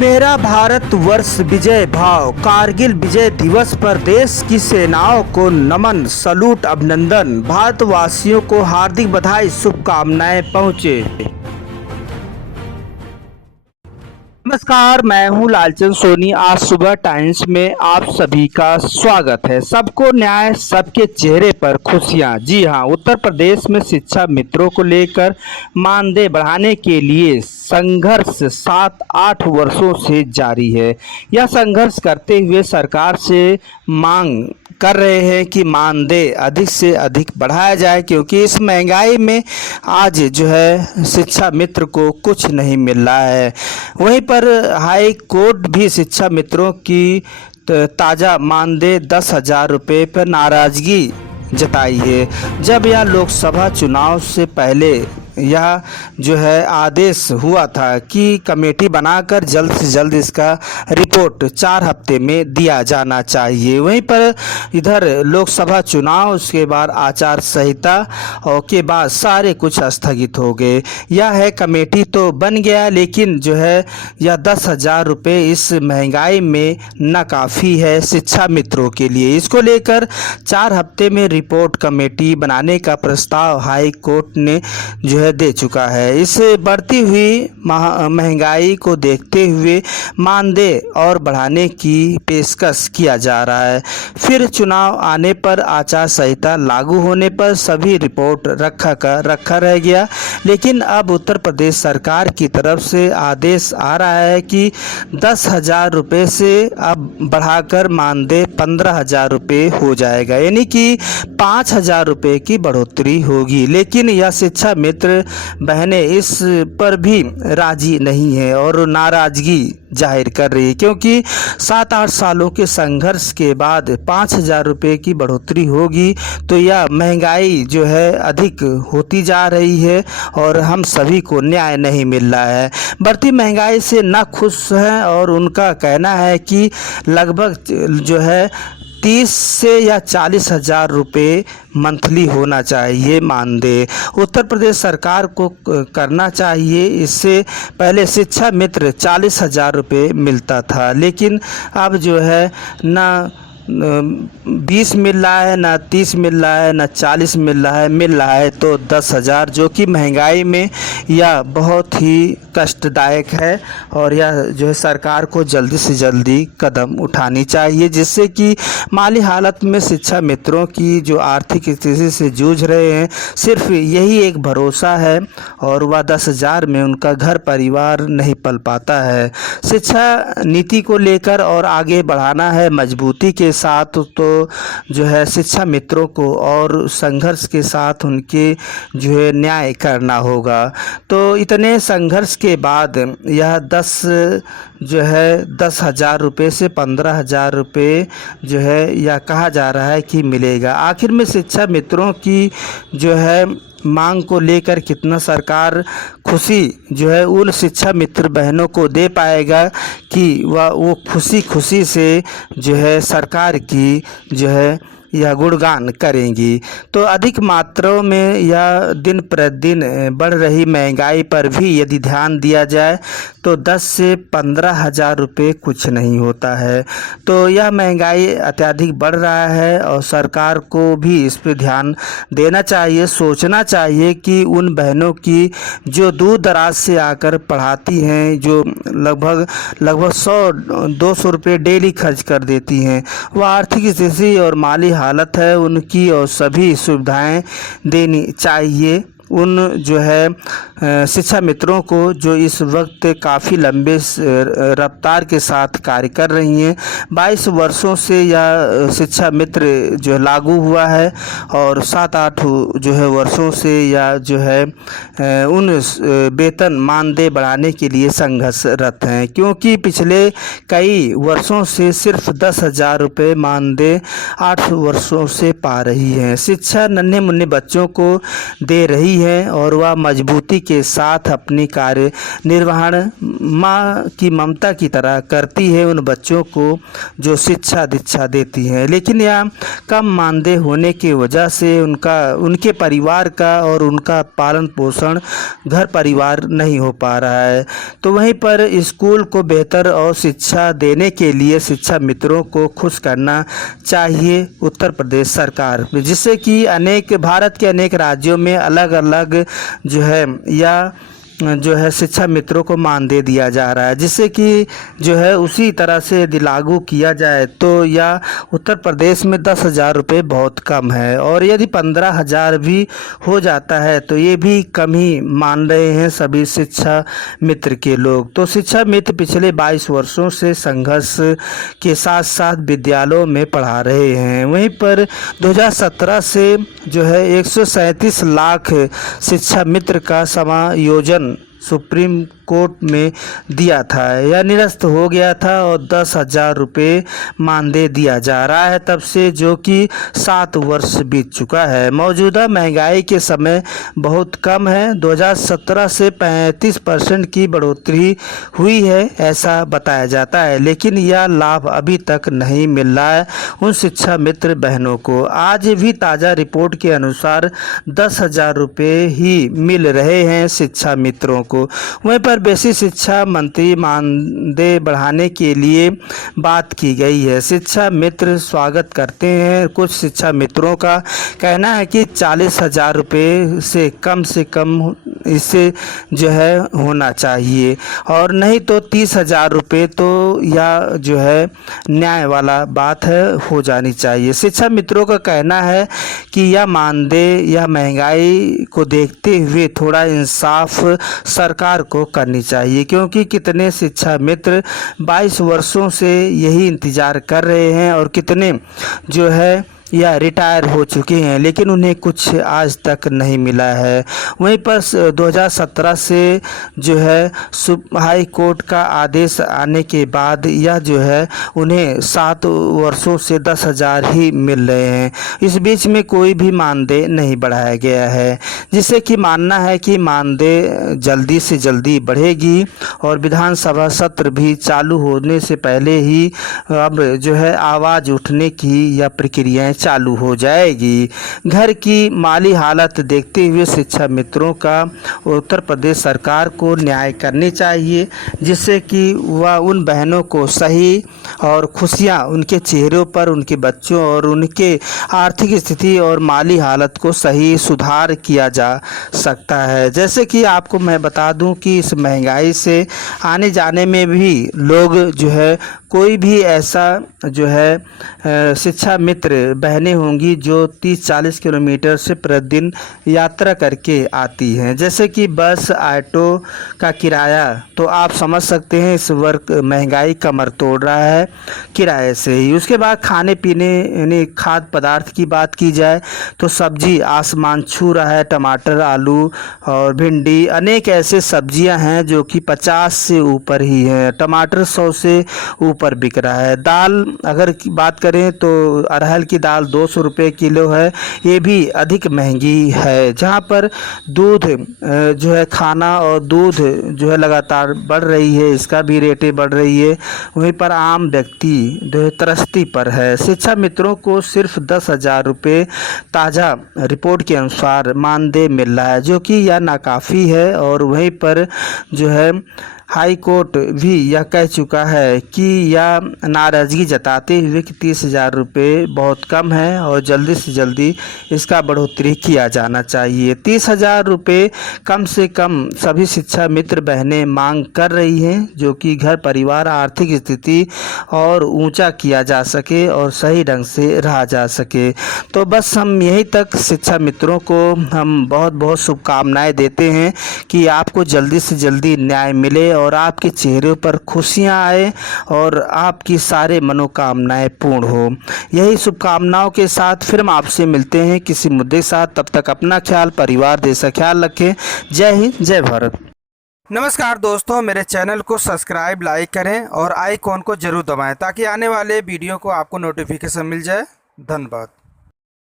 मेरा भारत वर्ष विजय भाव। कारगिल विजय दिवस पर देश की सेनाओं को नमन, सलूट, अभिनंदन। भारतवासियों को हार्दिक बधाई, शुभकामनाएं पहुंचे। नमस्कार, मैं हूं लालचंद सोनी। आज सुबह टाइम्स में आप सभी का स्वागत है। सबको न्याय, सबके चेहरे पर खुशियां। जी हां, उत्तर प्रदेश में शिक्षा मित्रों को लेकर मानदेय बढ़ाने के लिए संघर्ष 7-8 वर्षों से जारी है। यह संघर्ष करते हुए सरकार से मांग कर रहे हैं कि मानदेय अधिक से अधिक बढ़ाया जाए, क्योंकि इस महंगाई में आज जो है शिक्षा मित्र को कुछ नहीं मिल रहा है। वहीं पर हाई कोर्ट भी शिक्षा मित्रों की ताज़ा मानदेय 10,000 रुपये पर नाराज़गी जताई है। जब यह लोकसभा चुनाव से पहले यह जो है आदेश हुआ था कि कमेटी बनाकर जल्द से जल्द इसका रिपोर्ट 4 हफ्ते में दिया जाना चाहिए। वहीं पर इधर लोकसभा चुनाव, उसके बाद आचार संहिता और के बाद सारे कुछ स्थगित हो गए। यह है कमेटी तो बन गया, लेकिन जो है यह 10,000 रुपये इस महंगाई में नाकाफ़ी है शिक्षा मित्रों के लिए। इसको लेकर 4 हफ्ते में रिपोर्ट कमेटी बनाने का प्रस्ताव हाई कोर्ट ने जो है दे चुका है। इस बढ़ती हुई महंगाई को देखते हुए मानदेय और बढ़ाने की पेशकश किया जा रहा है। फिर चुनाव आने पर, आचार संहिता लागू होने पर सभी रिपोर्ट रखा रह गया। लेकिन अब उत्तर प्रदेश सरकार की तरफ से आदेश आ रहा है कि 10,000 रुपये से अब बढ़ाकर मानदेय 15,000 रुपये हो जाएगा, यानी कि 5,000 रुपये की बढ़ोतरी होगी। लेकिन यह शिक्षा मित्र बहनें इस पर भी राजी नहीं है और नाराजगी जाहिर कर रही है, क्योंकि 7-8 सालों के संघर्ष के बाद 5,000 रुपये की बढ़ोतरी होगी तो यह महंगाई जो है अधिक होती जा रही है और हम सभी को न्याय नहीं मिल रहा है। बढ़ती महंगाई से ना खुश हैं और उनका कहना है कि लगभग जो है 30 से या 40,000 रुपये मंथली होना चाहिए मानदेय। उत्तर प्रदेश सरकार को करना चाहिए। इससे पहले शिक्षा मित्र 40,000 रुपये मिलता था, लेकिन अब जो है ना 20 मिल रहा है, ना 30 मिल रहा है, ना 40 मिल रहा है तो 10,000, जो कि महंगाई में यह बहुत ही कष्टदायक है। और यह जो है सरकार को जल्दी से जल्दी कदम उठानी चाहिए, जिससे कि माली हालत में शिक्षा मित्रों की जो आर्थिक स्थिति से जूझ रहे हैं, सिर्फ यही एक भरोसा है और वह 10,000 में उनका घर परिवार नहीं पल पाता है। शिक्षा नीति को लेकर और आगे बढ़ाना है मजबूती के साथ, तो जो है शिक्षा मित्रों को और संघर्ष के साथ उनके जो है न्याय करना होगा। तो इतने संघर्ष के बाद यह 10,000 रुपये से 15,000 रुपये जो है यह कहा जा रहा है कि मिलेगा। आखिर में शिक्षा मित्रों की जो है मांग को लेकर कितना सरकार खुशी जो है उन शिक्षा मित्र बहनों को दे पाएगा कि वो खुशी से जो है सरकार की जो है यह गुणगान करेंगी। तो अधिक मात्राओं में यह दिन प्रतिदिन बढ़ रही महंगाई पर भी यदि ध्यान दिया जाए तो 10 से 15,000 रुपये कुछ नहीं होता है। तो यह महंगाई अत्यधिक बढ़ रहा है और सरकार को भी इस पर ध्यान देना चाहिए, सोचना चाहिए कि उन बहनों की जो दूर दराज से आकर पढ़ाती हैं, जो लगभग 100-200 रुपये डेली खर्च कर देती हैं, वह आर्थिक स्थिति और माली हालत है उनकी, और सभी सुविधाएं देनी चाहिए उन जो है शिक्षा मित्रों को जो इस वक्त काफ़ी लंबे रफ्तार के साथ कार्य कर रही हैं। 22 वर्षों से यह शिक्षा मित्र जो लागू हुआ है और 7-8 जो है वर्षों से यह जो है उन वेतन मानदेय बढ़ाने के लिए संघर्षरत हैं, क्योंकि पिछले कई वर्षों से सिर्फ 10,000 रुपये मानदेय 8 वर्षों से पा रही हैं। शिक्षा नन्हे मुन्ने बच्चों को दे रही हैं और वह मजबूती के साथ अपनी कार्य निर्वहन माँ की ममता की तरह करती है उन बच्चों को जो शिक्षा दीक्षा देती हैं। लेकिन यह कम मानदेय होने की वजह से उनके परिवार का और उनका पालन पोषण घर परिवार नहीं हो पा रहा है। तो वहीं पर स्कूल को बेहतर और शिक्षा देने के लिए शिक्षा मित्रों को खुश करना चाहिए उत्तर प्रदेश सरकार, जिससे कि भारत के अनेक राज्यों में अलग अलग जो है शिक्षा मित्रों को मानदेय दिया जा रहा है, जिससे कि जो है उसी तरह से यदि लागू किया जाए तो या उत्तर प्रदेश में 10,000 रुपये बहुत कम है, और यदि 15,000 भी हो जाता है तो ये भी कम ही मान रहे हैं सभी शिक्षा मित्र के लोग। तो शिक्षा मित्र पिछले 22 वर्षों से संघर्ष के साथ साथ विद्यालयों में पढ़ा रहे हैं। वहीं पर 2017 से जो है 137 लाख शिक्षा मित्र का समायोजन सुप्रीम कोर्ट में दिया था, यह निरस्त हो गया था और 10,000 रुपये मानदेय दिया जा रहा है तब से, जो कि 7 वर्ष बीत चुका है। मौजूदा महंगाई के समय बहुत कम है। 2017 से 35% की बढ़ोतरी हुई है ऐसा बताया जाता है, लेकिन यह लाभ अभी तक नहीं मिल रहा है उन शिक्षा मित्र बहनों को। आज भी ताज़ा रिपोर्ट के अनुसार 10,000 रुपये ही मिल रहे हैं शिक्षा मित्रों को। वहीं पर बेसिक शिक्षा मंत्री मानदेय बढ़ाने के लिए बात की गई है। शिक्षा मित्र स्वागत करते हैं। कुछ शिक्षा मित्रों का कहना है कि 40,000 रुपये से कम इससे जो है होना चाहिए, और नहीं तो 30,000 रुपये तो यह जो है न्याय वाला बात है, हो जानी चाहिए। शिक्षा मित्रों का कहना है कि यह मानदेय यह महंगाई को देखते हुए थोड़ा इंसाफ सरकार को करनी चाहिए, क्योंकि कितने शिक्षा मित्र 22 वर्षों से यही इंतज़ार कर रहे हैं और कितने जो है या रिटायर हो चुके हैं, लेकिन उन्हें कुछ आज तक नहीं मिला है। वहीं पर 2017 से जो है हाई कोर्ट का आदेश आने के बाद यह जो है उन्हें 7 वर्षों से 10,000 ही मिल रहे हैं। इस बीच में कोई भी मानदेय नहीं बढ़ाया गया है, जिससे कि मानना है कि मानदेय जल्दी से जल्दी बढ़ेगी और विधानसभा सत्र भी चालू होने से पहले ही अब जो है आवाज़ उठने की या प्रक्रियाएं चालू हो जाएगी। घर की माली हालत देखते हुए शिक्षा मित्रों का उत्तर प्रदेश सरकार को न्याय करनी चाहिए, जिससे कि वह उन बहनों को सही और खुशियां उनके चेहरों पर, उनके बच्चों और उनके आर्थिक स्थिति और माली हालत को सही सुधार किया जा सकता है। जैसे कि आपको मैं बता दूं कि इस महंगाई से आने जाने में भी लोग जो है कोई भी ऐसा जो है शिक्षा मित्र बहनें होंगी जो 30-40 किलोमीटर से प्रतिदिन यात्रा करके आती हैं, जैसे कि बस ऑटो का किराया, तो आप समझ सकते हैं इस वर्ग महंगाई कमर तोड़ रहा है किराए से ही। उसके बाद खाने पीने यानी खाद्य पदार्थ की बात की जाए तो सब्जी आसमान छू रहा है। टमाटर, आलू और भिंडी, अनेक ऐसे सब्जियां हैं जो कि 50 से ऊपर ही हैं। टमाटर 100 से ऊपर बिक रहा है। दाल अगर बात करें तो अरहर की दाल 200 रुपये किलो है, ये भी अधिक महंगी है। जहाँ पर दूध जो है खाना और दूध जो है लगातार बढ़ रही है, इसका भी रेटें बढ़ रही है। वहीं पर आम व्यक्ति जो है त्रस्ती पर है। शिक्षा मित्रों को सिर्फ 10,000 रुपये ताज़ा रिपोर्ट के अनुसार मानदेय मिल रहा है, जो कि यह नाकाफ़ी है। और वहीं पर जो है हाई कोर्ट भी यह कह चुका है कि यह नाराज़गी जताते हुए कि 30,000 रुपये बहुत कम है और जल्दी से जल्दी इसका बढ़ोतरी किया जाना चाहिए। 30,000 रुपये कम से कम सभी शिक्षा मित्र बहनें मांग कर रही हैं, जो कि घर परिवार आर्थिक स्थिति और ऊंचा किया जा सके और सही ढंग से रहा जा सके। तो बस हम यहीं तक शिक्षा मित्रों को हम बहुत बहुत शुभकामनाएं देते हैं कि आपको जल्दी से जल्दी न्याय मिले और आपके चेहरे पर खुशियां आए और आपकी सारे मनोकामनाएं पूर्ण हो। यही शुभकामनाओं के साथ फिर हम आपसे मिलते हैं किसी मुद्दे के साथ। तब तक अपना ख्याल, परिवार, देश का ख्याल रखें। जय हिंद, जय भारत। नमस्कार दोस्तों, मेरे चैनल को सब्सक्राइब, लाइक करें और आइकॉन को जरूर दबाएं ताकि आने वाले वीडियो को आपको नोटिफिकेशन मिल जाए। धन्यवाद।